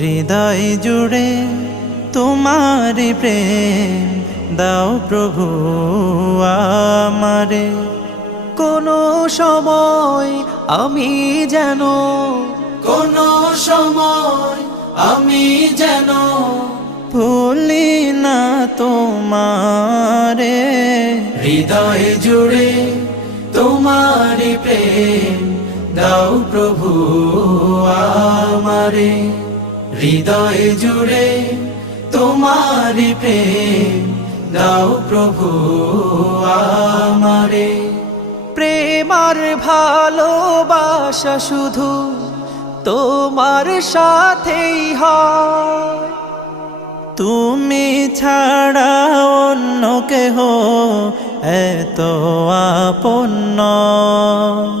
হৃদয় জুড়ে তোমার প্রেম দাও প্রভু আমারে। কোনো সময় আমি যেন, কোনো সময় আমি যেন ভুলি না তোমারে। হৃদয় জুড়ে তোমার প্রেম দাও প্রভু আমারে। হৃদয় জুড়ে তোমার প্রেম দাও প্রভু আমারে। প্রেম আর ভালোবাসা শুধু তোমার সাথেই হয়, তুমি ছাড়া অন্য কেহ এত আপন নয়।